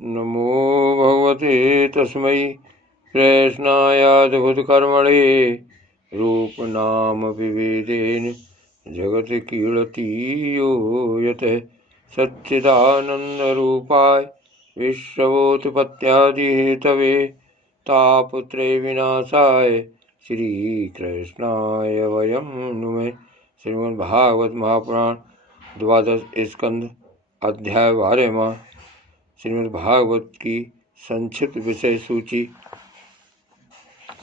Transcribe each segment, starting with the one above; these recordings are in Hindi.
नमो भगवते तस्मै कृष्णायाद्भुतकर्मणे रूपनाम विभेदेन जगत् कीर्ति यो यतः सच्चिदानन्दरूपाय विश्वोत्पत्त्यादिहेतवे तापत्रय विनाशाय श्रीकृष्णाय वयं नुमः। श्रीमद्भागवत महापुराण द्वादश स्कंद अध्याय 12वां। श्रीमद्भागवत की संक्षिप्त विषय सूची।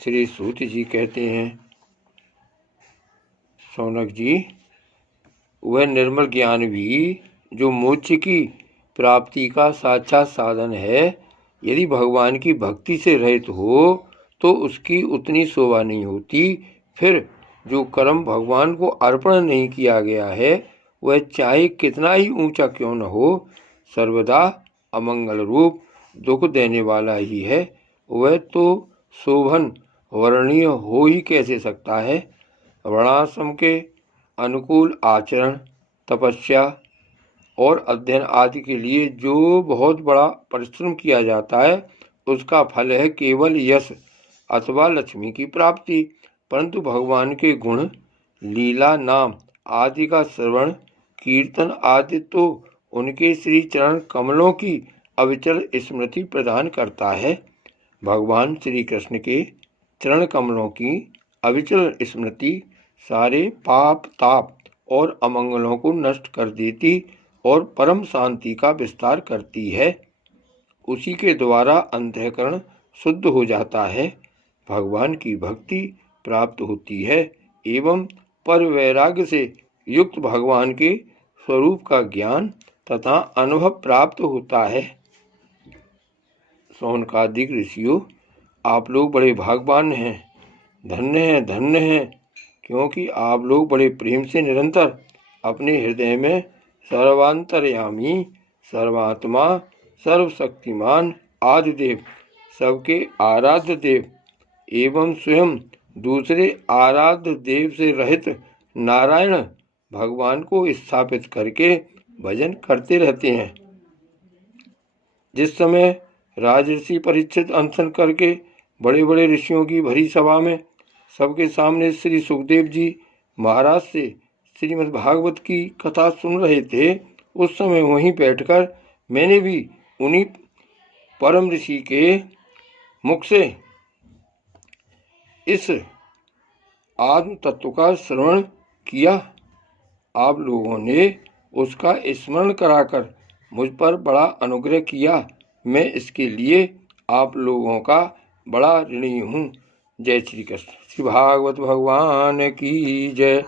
श्री सूत जी कहते हैं, शौनक जी, वह निर्मल ज्ञान भी जो मोक्ष की प्राप्ति का साक्षात साधन है, यदि भगवान की भक्ति से रहित हो तो उसकी उतनी शोभा नहीं होती। फिर जो कर्म भगवान को अर्पण नहीं किया गया है, वह चाहे कितना ही ऊंचा क्यों न हो, सर्वदा अमंगल रूप दुख देने वाला ही है। वह तो शोभन वर्णीय हो ही कैसे सकता है। वर्णाश्रम के अनुकूल आचरण, तपस्या और अध्ययन आदि के लिए जो बहुत बड़ा परिश्रम किया जाता है, उसका फल है केवल यश अथवा लक्ष्मी की प्राप्ति। परंतु भगवान के गुण, लीला, नाम आदि का श्रवण, कीर्तन आदि तो उनके श्री चरण कमलों की अविचल स्मृति प्रदान करता है। भगवान श्री कृष्ण के चरण कमलों की अविचल स्मृति सारे पाप, ताप और अमंगलों को नष्ट कर देती और परम शांति का विस्तार करती है। उसी के द्वारा अंतःकरण शुद्ध हो जाता है, भगवान की भक्ति प्राप्त होती है एवं पर वैराग्य से युक्त भगवान के स्वरूप का ज्ञान तथा अनुभव प्राप्त होता है। शौनकादिक ऋषियों, आप लोग बड़े भाग्यवान हैं, धन्य हैं, धन्य हैं, क्योंकि आप लोग बड़े प्रेम से निरंतर अपने हृदय में सर्वांतर्यामी, सर्वात्मा, सर्वशक्तिमान आदिदेव, सबके आराध्य देव एवं स्वयं दूसरे आराध्य देव से रहित नारायण भगवान को स्थापित करके भजन करते रहते हैं। जिस समय राजर्षि परीक्षित अनशन करके बड़े बड़े ऋषियों की भरी सभा में सबके सामने श्री सुखदेव जी महाराज से श्रीमद् भागवत की कथा सुन रहे थे, उस समय वहीं बैठकर मैंने भी उन्हीं परम ऋषि के मुख से इस आत्म तत्व का श्रवण किया। आप लोगों ने उसका स्मरण कराकर मुझ पर बड़ा अनुग्रह किया। मैं इसके लिए आप लोगों का बड़ा ऋणी हूँ। जय श्री कृष्ण। श्री भागवत भगवान की जय।